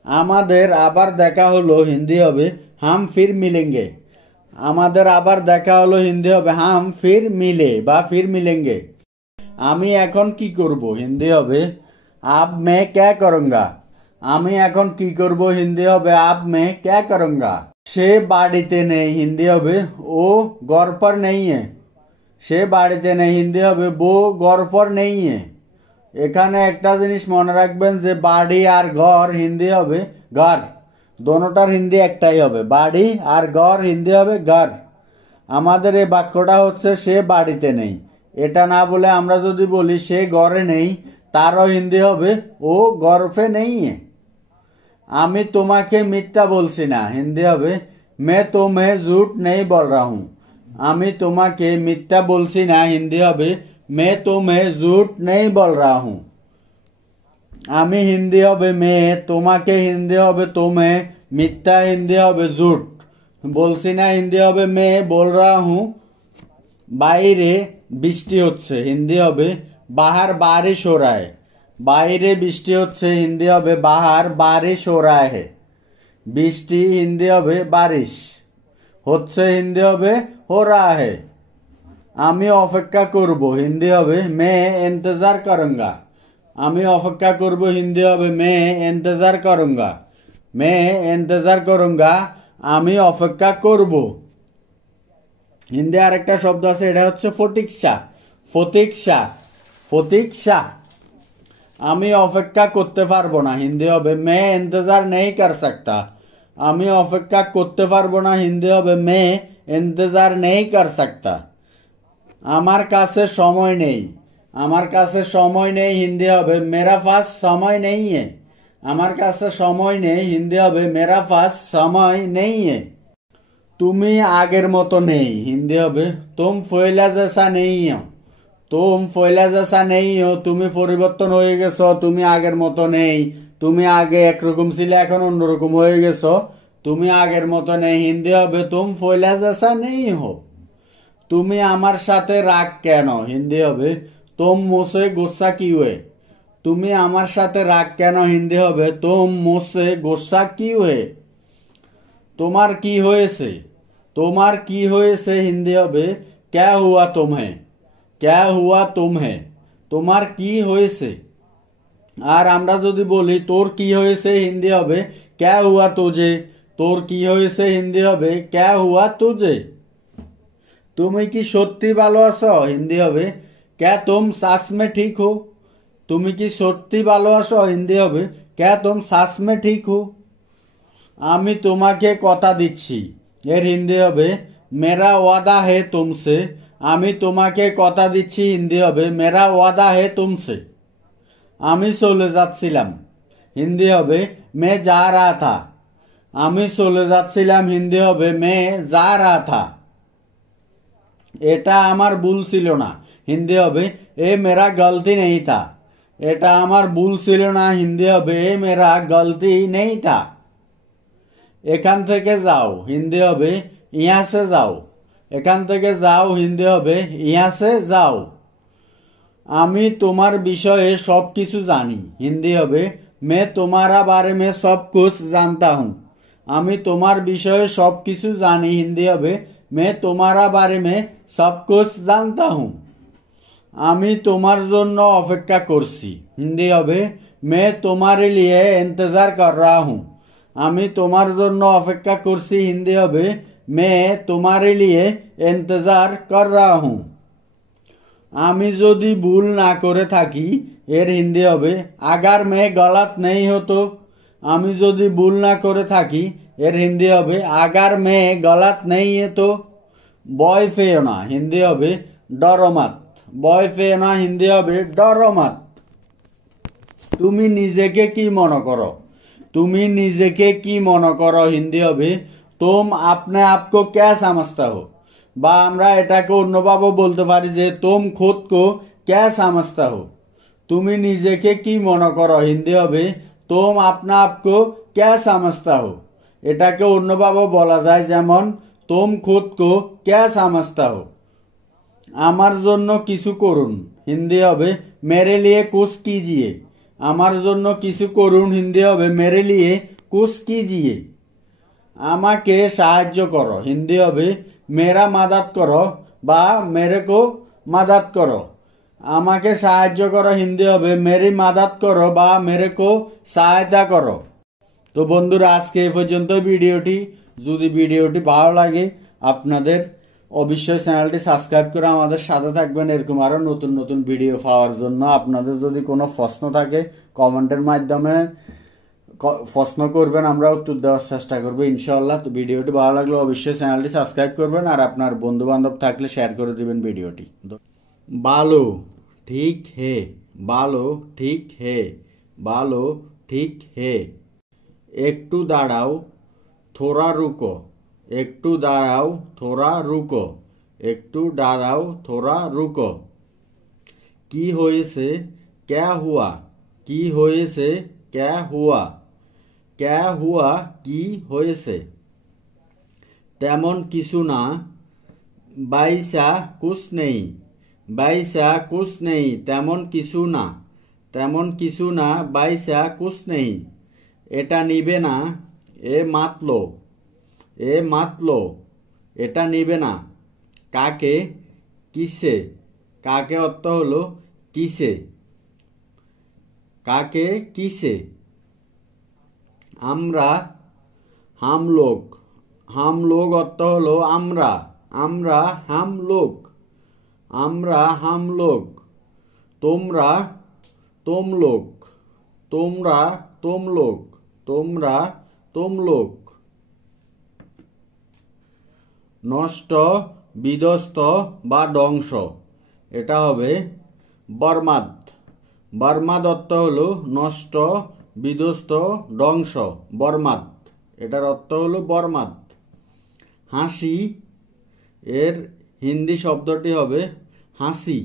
আমাদের আবার দেখা হলো হিন্দি হবে हम फिर मिलेंगे আমাদের আবার দেখা হলো হিন্দি হবে हम फिर मिले বা फिर मिलेंगे আমি এখন কি করব হিন্দি হবে अब मैं क्या करूंगा আমি এখন কি করব হিন্দি হবে अब मैं क्या करूंगा সে বাড়িতে নেই হিন্দি হবে ও ঘর पर नहीं है সে বাড়িতে নেই হিন্দি হবে वो घर पर नहीं है এখানে একটা জিনিস মনে রাখবেন যে বাড়ি আর ঘর হিন্দি হবে ঘর দোনোটার হিন্দি একটাই হবে বাড়ি আর ঘর হিন্দি হবে ঘর আমাদের এই বাক্যটা হচ্ছে সে বাড়িতে নেই এটা না বলে আমরা যদি বলি সে ঘরে নেই তারও হিন্দি হবে ও ঘর পে নেই আমি তোমাকে মিথ্যা বলছি না হিন্দি হবে मैं तुम्हें झूठ नहीं बोल रहा हूं আমি তোমাকে মিথ্যা বলছি না হিন্দি হবে मैं तुम्हें झूठ नहीं बोल रहा हूं আমি হিন্দি হবে मैं তোমাকে হিন্দি হবে तुम्हें মিথ্যা হিন্দি হবে झूठ বলছি না হিন্দি হবে मैं बोल रहा हूं বাইরে বৃষ্টি হচ্ছে হিন্দি হবে बाहर बारिश हो रहा है বাইরে বৃষ্টি হচ্ছে হিন্দি হবে बाहर बारिश हो रहा है বৃষ্টি হিন্দি হবে बारिश হচ্ছে হিন্দি হবে हो रहा है আমি অপেক্ষা করব হিন্দি হবে मैं इंतजार करूंगा আমি অপেক্ষা করব হিন্দি হবে मैं इंतजार करूंगा मैं इंतजार करूंगा আমি অপেক্ষা করব হিন্দি আরেকটা শব্দ আছে এটা হচ্ছে ফতিকশা ফতিকশা ফতিকশা আমি অপেক্ষা করতে পারবো না হিন্দি হবে मैं इंतजार नहीं कर सकता আমি অপেক্ষা করতে পারবো না হিন্দি হবে मैं इंतजार नहीं कर सकता আমার কাছে সময় নেই আমার কাছে সময় নেই হিন্দি হবে मेरा पास समय नहीं है আমার কাছে সময় নেই হিন্দি হবে मेरा पास समय नहीं है তুমি আগের মতো নেই হিন্দি হবে तुम पहले जैसा नहीं हो तुम पहले जैसा नहीं हो তুমি পরিবর্তন হয়ে গেছো তুমি আগের মতো নেই তুমি আগে একরকম ছিলে এখন অন্যরকম হয়ে গেছো তুমি আগের মতো নেই হিন্দি হবে तुम पहले जैसा नहीं हो তুমি আমার সাথে রাগ কেন হিন্দি হবে तुम मुझसे गुस्सा क्यों है তুমি আমার সাথে রাগ কেন হিন্দি হবে तुम मुझसे गुस्सा क्यों है তোমার কি হয়েছে তোমার কি হয়েছে হিন্দি হবে क्या हुआ तुम्हें क्या हुआ तुम्हें তোমার কি হয়েছে আর আমরা যদি বলি তোর কি হয়েছে হিন্দি হবে क्या हुआ तुझे তোর কি হয়েছে হিন্দি হবে क्या हुआ तुझे তুমি কি সত্যি ভালো আছো হিন্দি হবে क्या तुम सच में ठीक हो তুমি কি সত্যি ভালো আছো হিন্দি হবে क्या तुम सच में ठीक हो আমি তোমাকে কথা দিচ্ছি এর হিন্দি হবে मेरा वादा है तुमसे আমি তোমাকে কথা দিচ্ছি হিন্দি হবে मेरा वादा है तुमसे আমি চলে যাচ্ছিলাম হিন্দি হবে मैं जा रहा था। আমি চলে যাচ্ছিলাম হিন্দি হবে मैं जा रहा था। এটা আমার ভুল ছিল না হিন্দি হবে ए मेरा गलती नहीं था। এটা আমার ভুল ছিল না হিন্দি হবে ए मेरा गलती नहीं था। এখান থেকে যাও হিন্দি হবে यहाँ से जाओ। এখান থেকে যাও হিন্দি হবে यहाँ से जाओ। আমি তোমার বিষয়ে সবকিছু জানি হিন্দি হবে मैं तुम्हारा बारे में सब कुछ जानता हूँ। আমি তোমার বিষয়ে সবকিছু জানি হিন্দি হবে मैं तुम्हारा बारे में सब कुछ जानता हूँ। আমি তোমার জন্য অপেক্ষা করছি হিন্দি হবে मैं तुम्हारे लिए इंतजार कर रहा हूँ। আমি তোমার জন্য অপেক্ষা করছি হিন্দি হবে मैं तुम्हारे लिए इंतजार कर रहा हूँ। আমি যদি ভুল না করে থাকি এর হিন্দি হবে अगर मैं गलत नहीं हो तो। আমি যদি ভুল না করে থাকি এর হিন্দি হবে अगर मैं गलत नहीं है तो। ভয় পেও না হিন্দি হবে डरो मत। ভয় পেও না হিন্দি হবে डरो मत। তুমি নিজেকে কি মনে করো তুমি নিজেকে কি মনে করো হিন্দি হবে तुम अपने आप को क्या समझते हो। বা আমরা এটাকে অন্যভাবে বলতে পারি যে तुम खुद को क्या समझते हो। তুমি নিজেকে কি মনে করো হিন্দি হবে तुम अपने आप को क्या समझते हो। এটাকে অন্যভাবে বলা যায় যেমন तुम खुद को क्या समझते हो। আমার জন্য কিছু করুন হিন্দি হবে मेरे लिए कुछ कीजिए। আমার জন্য কিছু করুন হিন্দি হবে मेरे लिए कुछ कीजिए। আমাকে সাহায্য করো হিন্দি হবে मेरा मदद करो বা मेरे को मदद करो। আমাকে সাহায্য করো হিন্দি হবে मेरी मदद करो বা मेरे को সহায়তা করো। তো বন্ধুরা আজকে এই পর্যন্ত ভিডিওটি। যদি ভিডিওটি ভালো লাগে আপনাদের অবশ্যই চ্যানেলটি সাবস্ক্রাইব করে আমাদের সাথে থাকবেন এরকম আরো নতুন নতুন ভিডিও পাওয়ার জন্য। আপনাদের যদি কোনো প্রশ্ন থাকে কমেন্টের মাধ্যমে প্রশ্ন করবেন, আমরা উত্তর দেওয়ার চেষ্টা করবো ইনশাআল্লাহ। তো ভিডিওটি ভালো লাগলে অবশ্যই চ্যানেলটি সাবস্ক্রাইব করবেন আর আপনার বন্ধু বান্ধব থাকলে শেয়ার করে দিবেন ভিডিওটি। ভালো ঠিক হে ভালো ঠিক হে ভালো ঠিক হে। একটু দাঁড়াও থোড়া রুকো একটু দাঁড়াও থোড়া রুকো একটু দাঁড়াও থোড়া রুকো। কি হয়েছে ক্যা হুয়া কি হয়েছে ক্যা হুয়া ক্যা হুয়া কি হয়েছে। তেমন কিছু না বাইসা কুছ নেই বাইসা কুছ নেই তেমন কিছু না তেমন কিছু না বাইসা কুছ নেই। এটা নিবে না এ মাতলো এটা নিবে না। কাকে কিসে কাকে অর্থ হলো কিসে কাকে কিসে। আমরা হাম লোগ অর্থ হলো আমরা হাম লোগ। তোমরা তুম লোগ। নষ্ট বিধ্বস্ত বা ধ্বংস এটা হবে বরবাদ অর্থ হলো নষ্ট বিধ্বস্ত ধ্বংস বরবাদ এটার অর্থ হলো বরবাদ। হাসি এর হিন্দি শব্দটি হবে হাসি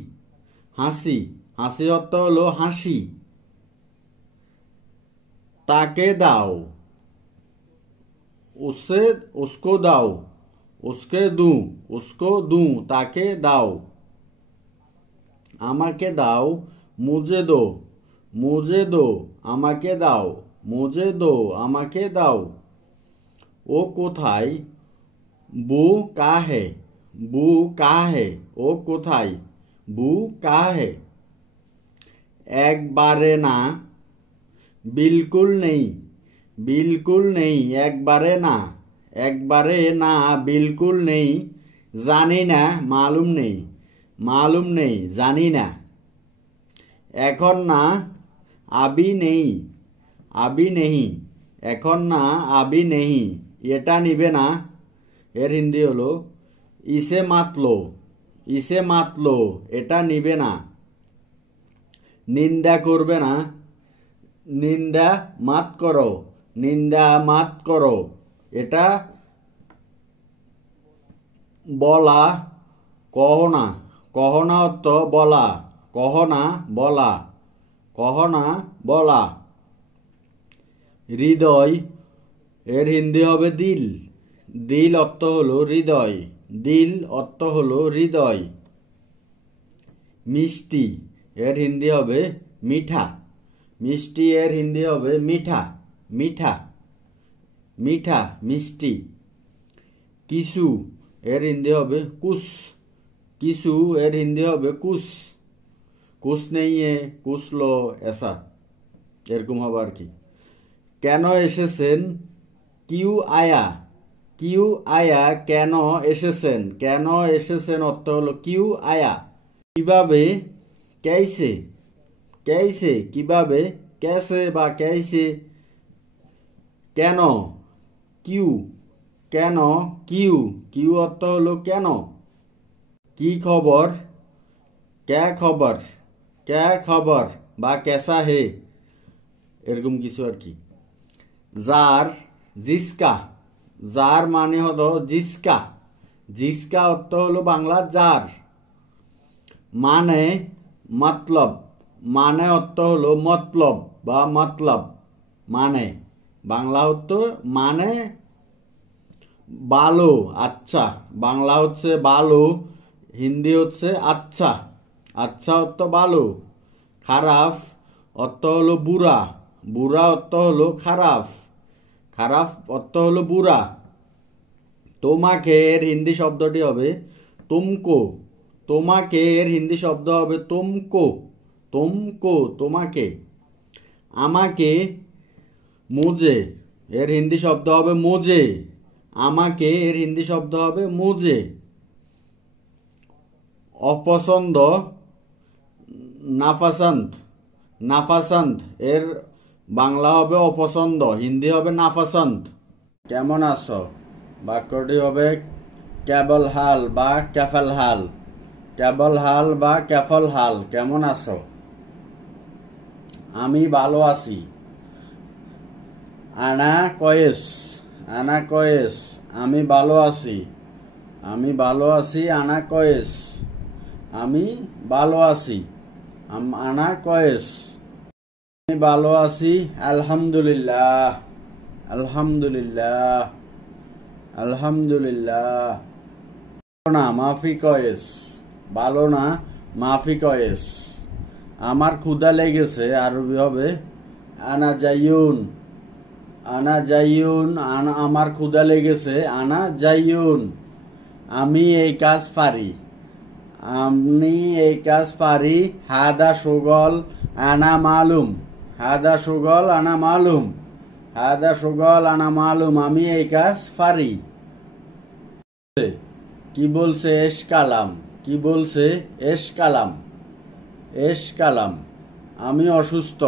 অর্থ হলো হাসি। তাকে দাও उसको दाओ उसको दूं তাকে দাও। আমাকে দাও मुझे दो আমাকে দাও। ও কোথায় বু কাহে ও কোথায় বু কাহে। একবারে না बिल्कुल नहीं একবারে না बिल्कुल नहीं। জানি না मालूम नहीं জানি না। এখন না अभी नहीं এখন না अभी नहीं। এটা নিবে না এর হিন্দি হলো ইসে মাতলো এটা নিবে না। নিন্দা করবে না নিন্দা মাত করো নিন্দা মাত করো, এটা বলা, কহনা, কহনা অর্থ বলা, কহনা বলা, কহনা বলা। হৃদয় এর হিন্দি হবে দিল, দিল অর্থ হলো হৃদয়, দিল অর্থ হলো হৃদয়। মিষ্টি এর হিন্দি হবে মিঠা, মিষ্টি এর হিন্দি হবে মিঠা, মিঠা, মিঠা, মিষ্টি। কিছু এর হিন্দি হবে কুছ, কিছু এর হিন্দি হবে কুছ, কুছ নেই কুছ লো, এসা এরকম হবে আর কি। কেন এসেছেন, কিউ আয়া, কিউ আয়া কেন এসেছেন, কেন এসেছেন অর্থ হলো কিউ আয়া। কিভাবে, कैसे, कैसे কিভাবে, कैसे বা कैसे। কেন, কিউ, কেন, কিউ, কিউ অর্থ হলো কেন। কি খবর, क्या খবর, क्या খবর বা कैसा है এরকম কিছু আর কি। যার, জিসকা, যার মানে হলো জিসকা, জিসকা অর্থ হলো বাংলা যার। মানে, মতলব, মানে অর্থ হলো মতলব বা মতলব, মানে বাংলা অর্থ মানে ভালো, আচ্ছা, বাংলা হচ্ছে ভালো, হিন্দি হচ্ছে আচ্ছা, আচ্ছা অর্থ ভালো। খারাপ অর্থ হলো বুড়া, বুড়া অর্থ হলো খারাপ, খারাপ অর্থ হলো বুড়া। তোমাকে এর হিন্দি শব্দটি হবে তুমকো, তোমাকে এর হিন্দি শব্দ হবে তুমকো, তুমকো, তোমাকে। আমাকে, মুজে এর হিন্দি শব্দ হবে মুজে, আমাকে এর হিন্দি শব্দ হবে মুজে। অপছন্দ, নাপাসন্ত, নাপাসন্ত এর বাংলা হবে অপছন্দ, হিন্দি হবে নাপাসন্ত। কেমন আছো বাক্যটি হবে কেবল হাল বা ক্যাফল হাল, কেবল হাল বা ক্যাফল হাল, কেমন আছো। আমি ভালো আছি, আনা কয়েস, আনা কয়েস, আমি ভালো আছি, আমি ভালো আছি, আনা কয়েস, আমি ভালো আছি, আনা কয়েস। আমি ভালো আছি, আলহামদুলিল্লাহ, আলহামদুলিল্লাহ, আলহামদুলিল্লাহ। না মাফি কয়েস, ভালো না মাফি কয়েস। আমার ক্ষুধা লেগেছে আরবি হবে আনা জাইউন, আনা জাইউন, আমার ক্ষুধা লেগেছে, আনা জাইউন। আমি এই কাজ পারি, আমি এই কাজ পারি, হাদা সুগল আনা মালুম, হাদা সুগল আনা মালুম, হাদা সুগল আনা মালুম, আমি এই কাজ পারি। কি বলছে এশ কালাম, কি বলছে এশ কালাম, এশ কালাম। আমি অসুস্থ,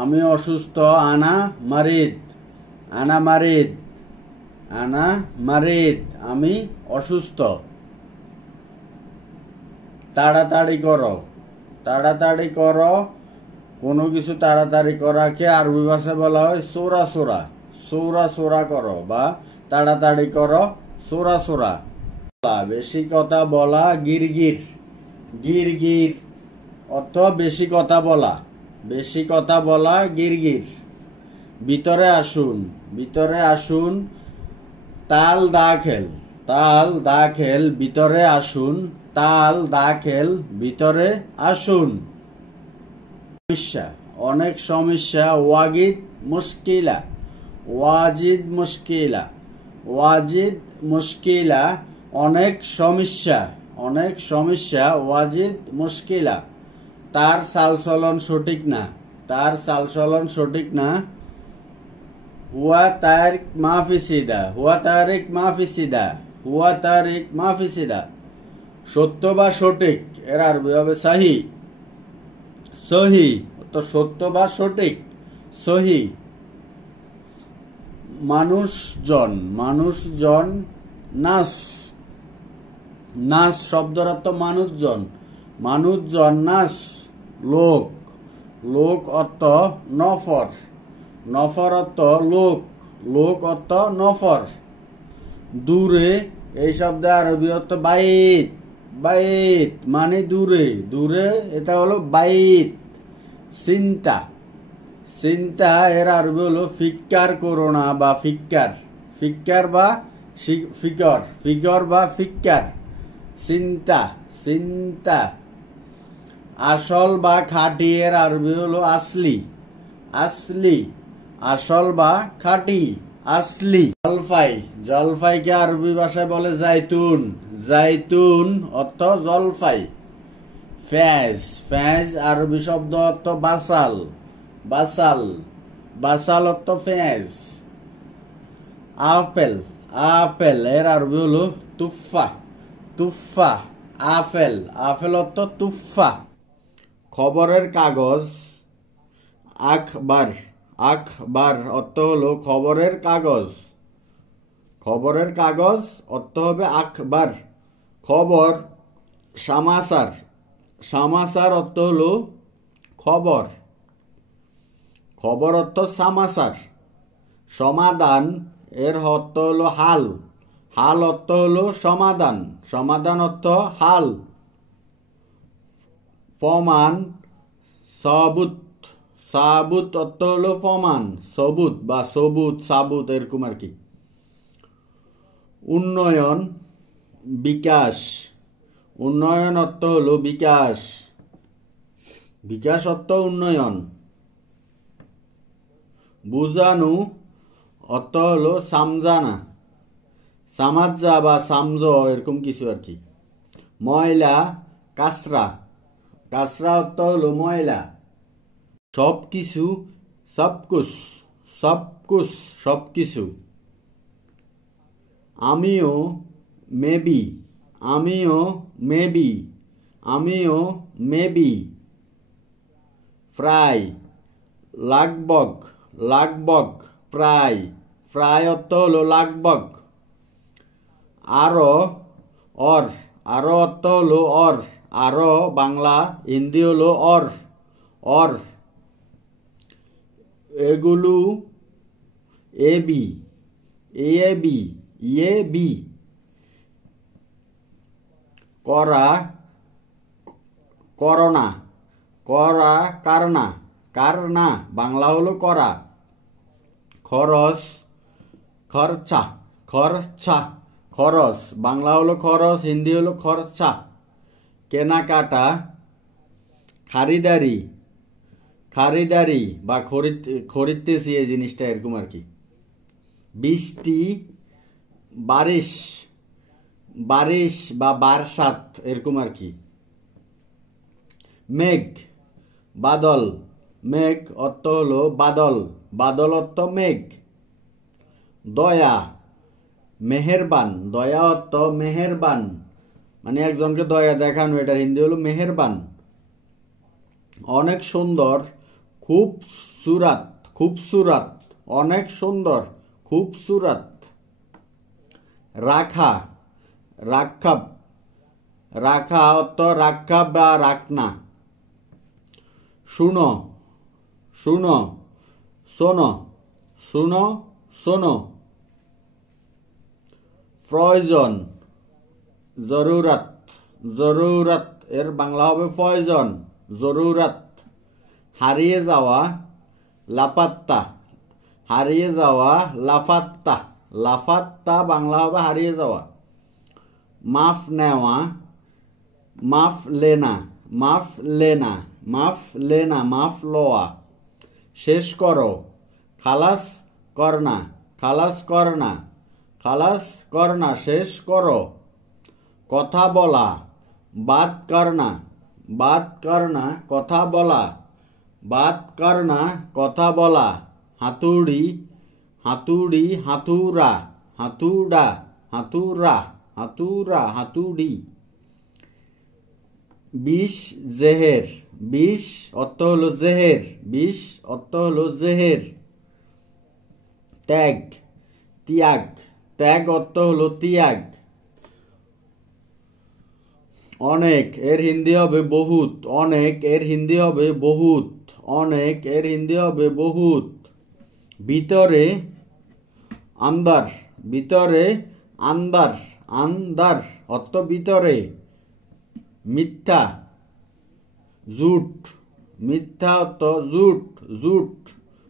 আমি অসুস্থ, আনা মারিদ, আনা মারিদ, আনা মারিদ, আমি অসুস্থ। তাড়াতাড়ি করো, তাড়াতাড়ি করো, কোনো কিছু তাড়াতাড়ি করাকে আরবি ভাষায় বলা হয় সোরা সোরা, সোরা সোরা করো বা তাড়াতাড়ি করো, সোরা সোরা। বেশি কথা বলা, গিরগির, গিরগির অর্থ বেশি কথা বলা, বেশি কথা বলা, গিরগির। ভিতরে আসুন, ভিতরে আসুন, তাল দাখেল, তাল দাখেল, ভিতরে আসুন, তাল দাখেল, ভিতরে আসুন। সমস্যা, অনেক সমস্যা, ওয়াজিদ মুশকিলা, ওয়াজিদ মুশকিলা, ওয়াজিদ মুশকিলা, অনেক সমস্যা, অনেক সমস্যা, ওয়াজিদ মুশকিলা। তার চালচলন সঠিক না, তার চালচলন সঠিক না। হুয়া তারিক মাফি সিদা, হুয়া তারিক মাফি সিদা, হুয়া তারিক মাফি সিদা। সত্য বা সঠিক এর আরবি হবে সাহি, সহি তো সত্য বা সঠিক, সহি। মানুষজন, মানুষজন, নাস, নাস শব্দের অর্থ মানুষজন, মানুষজন, নাস লোক, লোক অর্থ নফর, নফর অর্থ লোক, লোক অর্থ নফর। দূরে এই শব্দে আরবি অর্থ বাইত, বাইত মানে দূরে, দূরে এটা হলো বাইত। চিন্তা, চিন্তা এর আরবি হলো ফিক্কার করো না বা ফিক্কার, ফিক্কার বা ফিকর, ফিকর বা ফিক্কার। চিন্তা, চিন্তা। আসল বা খাঁটি এর আরবি হলো আসলি, আসলি, আসল বা খাঁটি, আসলি। জলফাই, জলফাইকে আরবি ভাষায় বলে জাইতুন, জাইতুন অর্থ জলফাই। ফ্যাজ, ফ্যাজ আরবি শব্দ অর্থ বাসাল, বাসাল, বাসাল অর্থ ফ্যাজ। আপেল, আপেল এর আরবি হলো তুফা, তুফা, আপেল, আপেল অর্থ তুফা। খবরের কাগজ, আখবার, আখবার অর্থ হলো খবরের কাগজ, খবরের কাগজ অর্থ হবে আখবার। খবর, সমাচার, সমাচার অর্থ হলো খবর, খবর অর্থ সমাচার। সমাধান এর অর্থ হলো হাল, হাল অর্থ হলো সমাধান, সমাধান অর্থ হাল। প্রমাণ, সবুত, সাবুত অর্থ হলো প্রমাণ, সবুত বা সবুত, সাবুত এরকম আর কি। উন্নয়ন, বিকাশ, উন্নয়ন অর্থ হলো বিকাশ, বিকাশ অর্থ উন্নয়ন। বুঝানো অর্থ হলো সামজানা, সামাজ্জা বা সামজ এরকম কিছু আর কি। ময়লা, কাসরা, কাসরা অর্থ হলো ময়লা। সব কিছু, সবকুছ, সবকুছ সবকিছু। আমিও, মেবি, আমিও মেবি, আমিও মেবি। প্রায়, লাগবগ, লাগবগ, প্রায়, প্রায় অর্থ হলো লাগবগ। আরো, অর, আরো অর্থ হলো অর, আরো বাংলা, হিন্দি হলো অর, অর। এগুলো, এবি, এ বি, ইয়ে বি। করা, করোনা, করা, কারনা, কারনা বাংলা হলো করা। খরচ, খরচা, খরচা, খরচ বাংলা হলো খরচ, হিন্দি হলো খরচা। কেনাকাটা, খারিদারি, খারিদারি বা খরিদতেছি এই জিনিসটা এরকম আর কি। বৃষ্টি, বারিশ, বারিশ বা বারসাত এরকম আর কি। মেঘ, বাদল, মেঘ অর্থ হলো বাদল, বাদল অর্থ মেঘ। দয়া, মেহেরবান, দয়া অর্থ মেহেরবান মানে একজনকে দয়া দেখানো, এটার হিন্দি হলো মেহেরবান। অনেক সুন্দর, খুব সুরাত, খুব সুরাত, অনেক সুন্দর, খুব সুরাত। রাখা, রাখাব, রাখা অর্থ রাখাব বা রাখনা। শুনো, শুনো, শোনো, শুনো, শোনো। প্রয়োজন, জরুরত, জরুরত এর বাংলা হবে প্রয়োজন, জরুরত। হারিয়ে যাওয়া, লাপাত্তা, হারিয়ে যাওয়া, লাফাত্তা, লাফাত্তা বাংলা হবে হারিয়ে যাওয়া। মাফ নেওয়া, মাফ লেনা, মাফ লেনা, মাফ লেনা, মাফ লওয়া। শেষ করো, খালাস করনা, খালাস করনা, খালাস করনা, শেষ করো। কথা বলা, বাত করনা, বাত করনা, কথা বলা, বাত করনা, কথা বলা। হাতুড়ি, হাতুড়ি, হাতুড়া, হাতুড়া, হাতুড়া, হাতুড়া, হাতুড়ি। বিষ, জেহের, বিষ অর্থ হলো জেহের, বিষ অর্থ হলো জেহের। ত্যাগ, ত্যাগ, ত্যাগ অর্থ হলো ত্যাগ। অনেক এর হিন্দি হবে বহুত, অনেক এর হিন্দি হবে বহুত, অনেক এর হিন্দি হবে বহুত। ভিতরে আন্দার, ভিতরে আন্দার, আন্দার অর্থ ভিতরে। মিথ্যা জুট, মিথ্যা অর্থ জুট, জুট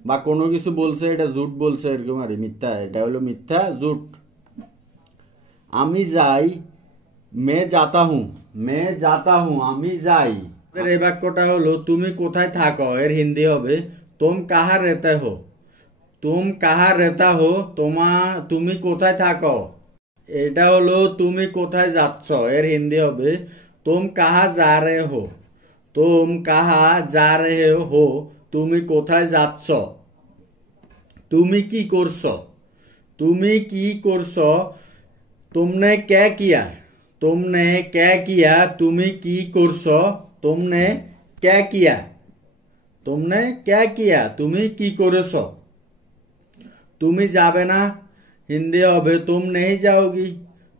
বা কোনো কিছু বলছে এটা জুট বলছে এরকম আর মিথ্যা, এটা হলো মিথ্যা জুট। আমি যাই, মে যাতা হুঁ, মে যাতা হুঁ আমি যাই। এই বাক্যটা হলো তুমি কোথায় থাকো, এর হিন্দি হবে তুম কাহা রেতে হো, তুম কাহা রেতা হো, তুমি কোথায় থাকো। এটা হলো তুমি কোথায় যাচ্ছ, এর হিন্দি হবে তুম কাহা যা রে হো, তুম কাহা যা রে হো, তুমি কোথায় যাচ্ছ। তুমি কি করছো, তুমি কি করছো। तुमने क्या किया, तुमने क्या किया, তুমি কি করছো। तुमने क्या किया, तुमने क्या किया, তুমি কি করেছো। তুমি যাবে না, হিন্দি হবে तुम नहीं जाओगी,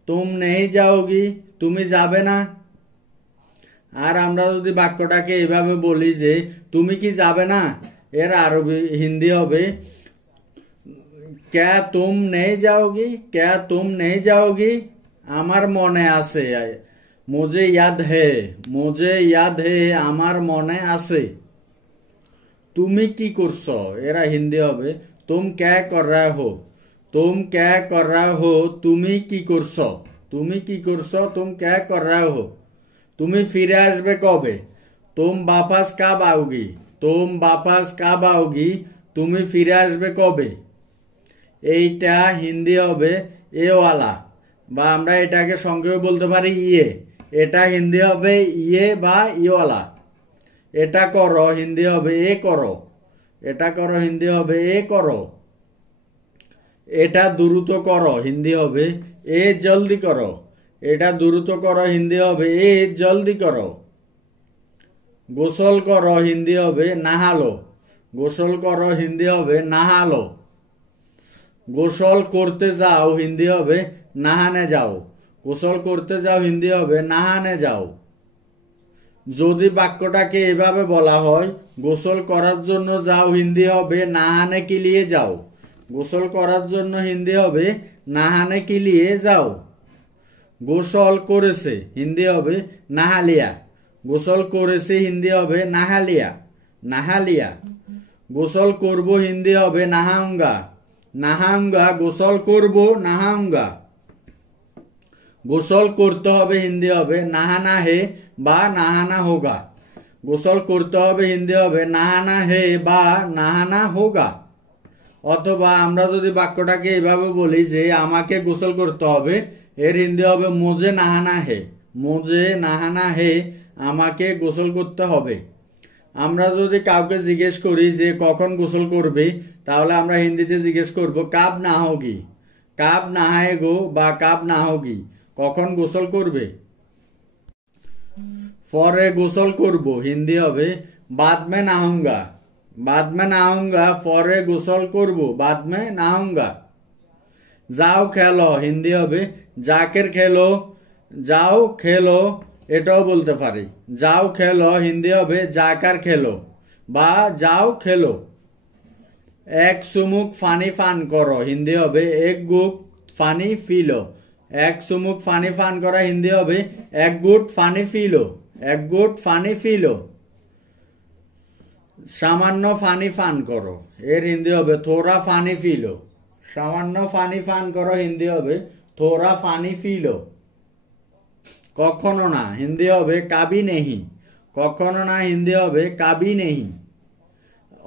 तुम नहीं जाओगी, তুমি যাবে না। আর আমরা যদি বাক্যটাকে এভাবে বলি যে তুমি কি যাবে না, এর আরবি হিন্দি হবে क्या तुम नहीं जाओगी, क्या तुम नहीं जाओगी, আমার মনে আছে, मुझे याद है, मुझे याद है, আমার মনে আছে। তুমি কি করছো, এরা হিন্দি হবে तुम क्या कर रहे हो, तुम क्या कर रहे हो, তুমি কি করছো, তুমি কি করছো, तुम क्या कर रहे हो। তুমি ফিরে আসবে কবে, तुम वापस कब आओगी, तुम वापस कब आओगी, তুমি ফিরে আসবে কবে। এইটা হিন্দি হবে এ ওয়ালা, বা আমরা এটাকে সংক্ষেপে বলতে পারি ইয়ে। এটা হিন্দি হবে ইয়ে বা ইওয়ালা। এটা করো হিন্দি হবে এ করো, এটা করো হিন্দি হবে এ করো। এটা দ্রুত করো হিন্দি হবে এ জলদি করো, এটা দ্রুত করো হিন্দি হবে এ জলদি করো। গোসল করো হিন্দি হবে নাহালো, গোসল করো হিন্দি হবে নাহালো। গোসল করতে যাও হিন্দি হবে নাহানে যাও, গোসল করতে যাও হিন্দি হবে নাহানে যাও। যদি বাক্যটাকে এভাবে বলা হয় গোসল করার জন্য যাও হিন্দি হবে নাহানে কে লিয়ে যাও, গোসল করার জন্য হিন্দি হবে নাহানে কে লিয়ে যাও। গোসল করেছে হিন্দি হবে নাহালিয়া, গোসল করেছে হিন্দি হবে নাহালিয়া, নাহালিয়া। গোসল করব হিন্দি হবে নাহাউঙ্গা, নাহাউঙ্গা গোসল করব নাহাউঙ্গা। গোসল করতে হবে হিন্দি হবে নাহানা হে বা নাহানা হোগা, গোসল করতে হবে হিন্দি হবে নাহানা হে বা নাহানা হোগা। অথবা আমরা যদি বাক্যটাকে এভাবে বলি যে আমাকে গোসল করতে হবে, এর হিন্দি হবে মুঝে নাহানা হে, মুঝে নাহানা হে, আমাকে গোসল করতে হবে। আমরা যদি কাউকে জিজ্ঞেস করি যে কখন গোসল করবে, তাহলে আমরা হিন্দিতে জিজ্ঞেস করব কাব না হোগি, কাব না গো বা কাব না হোগি, কখন গোসল করবে। পরে গোসল করব হিন্দি হবে বাদ মে নাহুঙ্গা, বাদ মে নাহুঙ্গা, পরে গোসল করব বাদ মে নাহুঙ্গা। যাও খেলো হিন্দি হবে জাকের খেলো, যাও খেলো, এটাও বলতে পারি। যাও খেলো হিন্দি হবে জাকার খেলো বা যাও খেলো। এক চুমুক পানি পান করো হিন্দি হবে এক গুট পানি পিলো, এক চুমুক পানি পান করা হিন্দি হবে এক গুট পানি পিলো, এক গুট পানি পিলো। সামান্য পানি পান করো, এর হিন্দি হবে থোড়া পানি পিলো, সামান্য পানি পান করো হিন্দি হবে থোড়া পানি পিলো। কখনো না হিন্দি হবে কাবি নেহি, কখনো না হিন্দি হবে কাবি নেহি।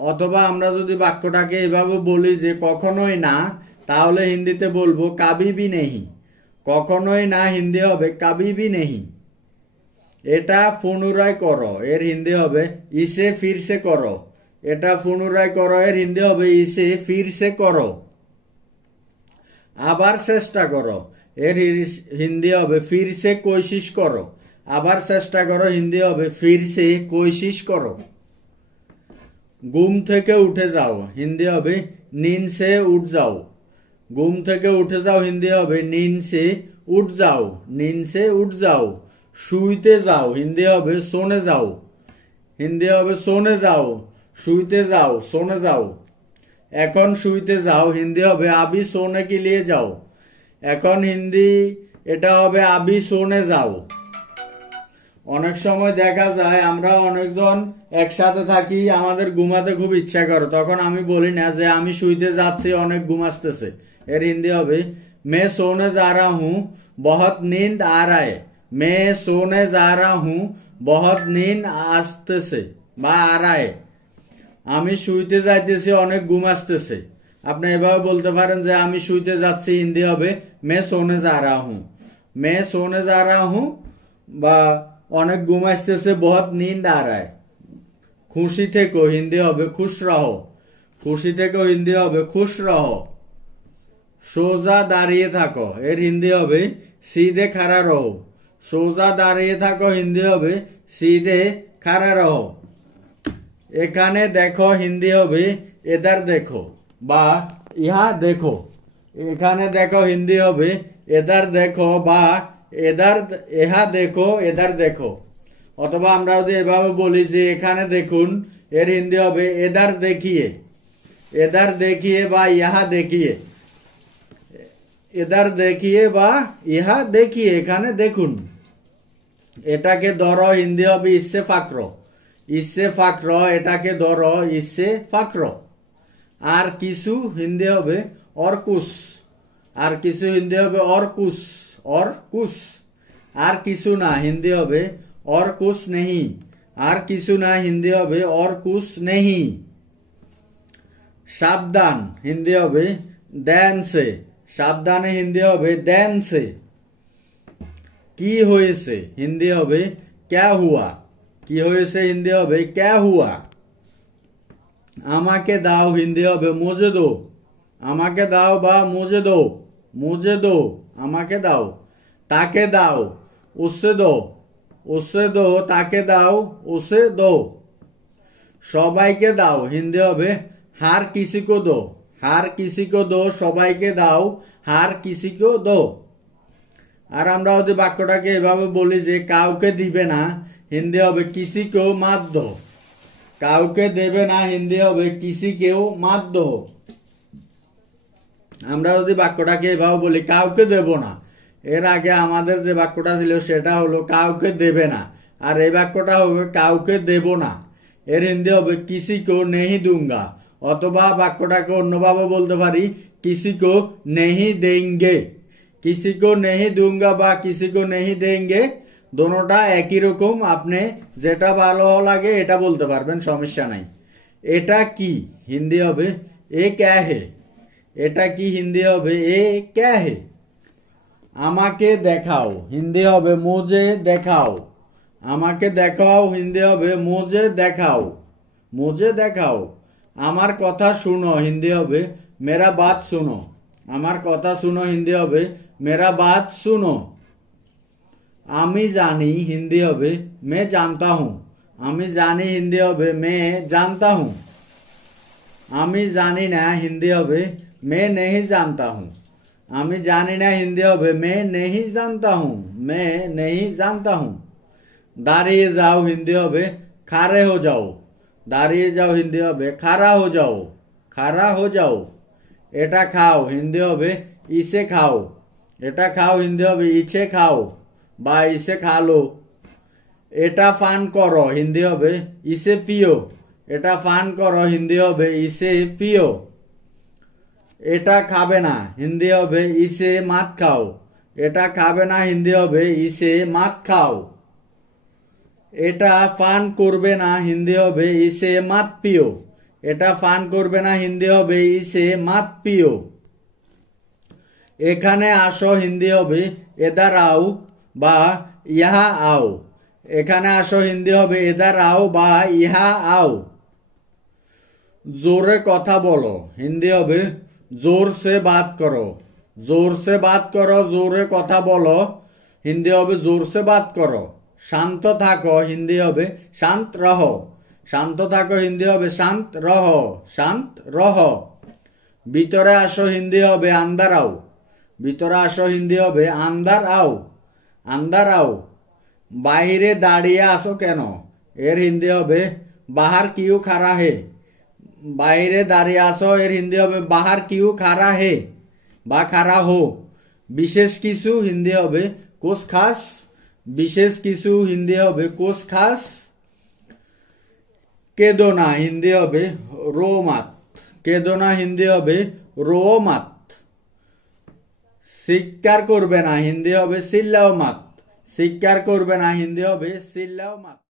অথবা আমরা যদি বাক্যটাকে এভাবে বলি যে কখনোই না, তাহলে হিন্দিতে বলবো কাবি বি নেহি, কখনোই না হিন্দি হবে কাবি বি নেহি। এটা পুনরায় করো, এর হিন্দি হবে ইসে ফিরসে করো, এটা পুনরায় করো, এর হিন্দি হবে ইসে ফিরসে করো। আবার চেষ্টা করো, এর হিন্দি হবে ফিরসে কোশিশ করো, আবার চেষ্টা করো হিন্দি হবে ফিরসে কোশিশ করো। ঘুম থেকে উঠে যাও হিন্দি হবে নীন সে উঠ যাও, ঘুম থেকে উঠে যাও হিন্দি হবে নীন সে উঠ যাও, নীন সে উঠ যাও। শুইতে যাও হিন্দি হবে সোনে যাও, হিন্দি হবে সোনে যাও, শুইতে যাও সোনে যাও। এখন শুইতে যাও হিন্দি হবে আবি সোনে কে লিয়ে যাও। এখন হিন্দি এটা হবে আবি সোনে যাও। অনেক সময় দেখা যায় আমরা অনেকজন একসাথে থাকি, আমাদের ঘুমাতে খুব ইচ্ছা করে, তখন আমি বলি না যে আমি শুইতে যাচ্ছি, অনেক ঘুম আসতেছে। এর হিন্দি হবে মে সোনে যা রা হুঁ বহুত নীंद आ रहा है। মে সোনে যা রা হুঁ বহুত নীंद আসতেছে বা आ रहा है। আমি শুইতে যাইতেছি, অনেক ঘুম আসতেছে। আপনি এভাবে বলতে পারেন যে আমি শুইতে যাচ্ছি, হিন্দি হবে মে সোনে যা রা হুঁ। মে সোনে যা রা হুঁ বা অনেক ঘুম আসতেছে, বহুত নীंद आ रहा है। খুশি থেকো হিন্দি হবে খুশ রহো। খুশি থেকো হিন্দি হবে খুশ রহো। সোজা দাঁড়িয়ে থাকো এর হিন্দি হবে সিধে খাড়া রহো। সোজা দাঁড়িয়ে থাকো হিন্দি হবে সিধে খাড়া রহো। এখানে দেখো হিন্দি হবে এদার দেখো বা ইহা দেখো। এখানে দেখো হিন্দি হবে এদার দেখো বা এদার ইহা দেখো এদার দেখো। অথবা আমরা যদি এভাবে বলি যে এখানে দেখুন, এর হিন্দি হবে এদার দেখিয়ে। এদার দেখিয়ে বা ইহা দেখিয়ে। এদার দেখিয়ে বা ইহা দেখিয়ে, এখানে দেখুন। এটাকে ধরো হিন্দি হবে ইসসে ফাকরো। ইসসে ফাকরো, এটাকে ধরো ইসসে ফাকরো। আর কিছু হিন্দি হবে অরকুস। আর কিছু হিন্দি হবে অরকুস। অরকুস। আর কিছু না হিন্দি হবে और कुछ नहीं। আর কিছু না হিন্দি হবে और कुछ नहीं। সাবধান হিন্দি হবে ধ্যান সে। সাবধানে হিন্দি হবে ধ্যান সে। কি হয়েছে হিন্দি হবে क्या हुआ। কি হয়েছে হিন্দি হবে क्या हुआ। আমাকে দাও হিন্দি হবে মুঝে দো। আমাকে দাও বা মুঝে দো। মুঝে দো আমাকে দাও। তাকে দাও উসে দো। উসে দো তাকে দাও উসে দো। সবাইকে দাও হিন্দি হবে হার কিসি কো দো। হার কিসি কো দো সবাইকে দাও হার কিসি কো দো। আর আমরা যদি বাক্যটাকে এভাবে বলি যে কাউকে দিবে না, হিন্দি হবে কিসি কেও মাত দো। কাউকে দেবে না হিন্দি হবে কিসি কেও মাত দো। আমরা যদি বাক্যটাকে এভাবে বলি কাউকে দেব না, এর আগে আমাদের যে বাক্যটা ছিল সেটা হলো কাউকে দেবে না, আর এই বাক্যটা হবে কাউকে দেব না। এর হিন্দি হবে কিসি কো নেহি দুঙ্গা। অথবা বাক্যটাকে অন্যভাবে বলতে পারি কিসি কো নেহি দেঙ্গে। কিসি কো নেহি দুঙ্গা বা কিসি কো নেহি দেঙ্গে, দোনোটা একই রকম। আপনি যেটা ভালো লাগে এটা বলতে পারবেন, সমস্যা নাই। এটা কি হিন্দি হবে এ ক্যা হে। এটা কি হিন্দি হবে এ ক্যা হে। আমাকে দেখাও হিন্দি হবে মুঝে দেখাও। আমাকে দেখাও হিন্দি হবে মুঝে দেখাও। মুঝে দেখাও। আমার কথা শুনো হিন্দি হবে মেরা বাত শুনো। আমার কথা শুনো হিন্দি হবে মেরা বাত শুনো। আমি জানি হিন্দি হবে মে জানতা হুঁ। আমি জানি হিন্দি হবে মে জানতা হুঁ। আমি জানি না হিন্দি হবে মে নেহি জানতা হুঁ। আমি জানি না হিন্দি হবে মে নেহি জানতা হুঁ। মে নেহি জানতা হুঁ। দাঁড়িয়ে যাও হিন্দি হবে খাড়ে হো যাও। দাঁড়িয়ে যাও হিন্দি হবে খাড়া হো যাও। খাড়া হো যাও। এটা খাও হিন্দি হবে ইসে খাও। এটা খাও হিন্দি হবে ইছে খাও বা ইসে খালো। এটা পান করো হিন্দি হবে ইসে পিও। এটা পান করো হিন্দি হবে ইসে পিও। এটা খাবে না হিন্দি হবে ইসে মাত খাও। এটা খাবে না হিন্দি হবে ইসে মাত খাও। এটা পান করবে না হিন্দি হবে ইসে মাত পিও। এটা পান করবে না হিন্দি হবে ইসে মাত পিও। এখানে আসো হিন্দি হবে এদার আও বা ইহা আও। এখানে আসো হিন্দি হবে এদার আও বা ইহা আও। জোরে কথা বলো হিন্দি হবে জোর সে বাত করো। জোর সে বাত করো জোরে কথা বলো হিন্দি হবে জোর সে বাত করো। শান্ত থাকো হিন্দি হবে শান্ত রহো। শান্ত থাকো হিন্দি হবে শান্ত রহো। শান্ত রহো। ভিতরে আসো হিন্দি হবে আন্দার আও। ভিতরে আসো হিন্দি হবে আন্দার আও। আন্দার আও। বাহিরে দাঁড়িয়ে আসো কেন, এর হিন্দি হবে বাহার কিউ খাড়া হে। বাইরে দাঁড়িয়ে আছো এর হিন্দি হবে বাহার কিউ খারা হে বা খারা হো। বিশেষ কিছু হিন্দি হবে কোস খাস, বিশেষ কিছু হিন্দি হবে কোস খাস। কেদোনা হিন্দি হবে রো মাত, কেদোনা হিন্দি হবে রো মাত। স্বীকার করবে না হিন্দি হবে সিল্লাও মাত, স্বীকার করবে না হিন্দি হবে সিল্লাও মাত।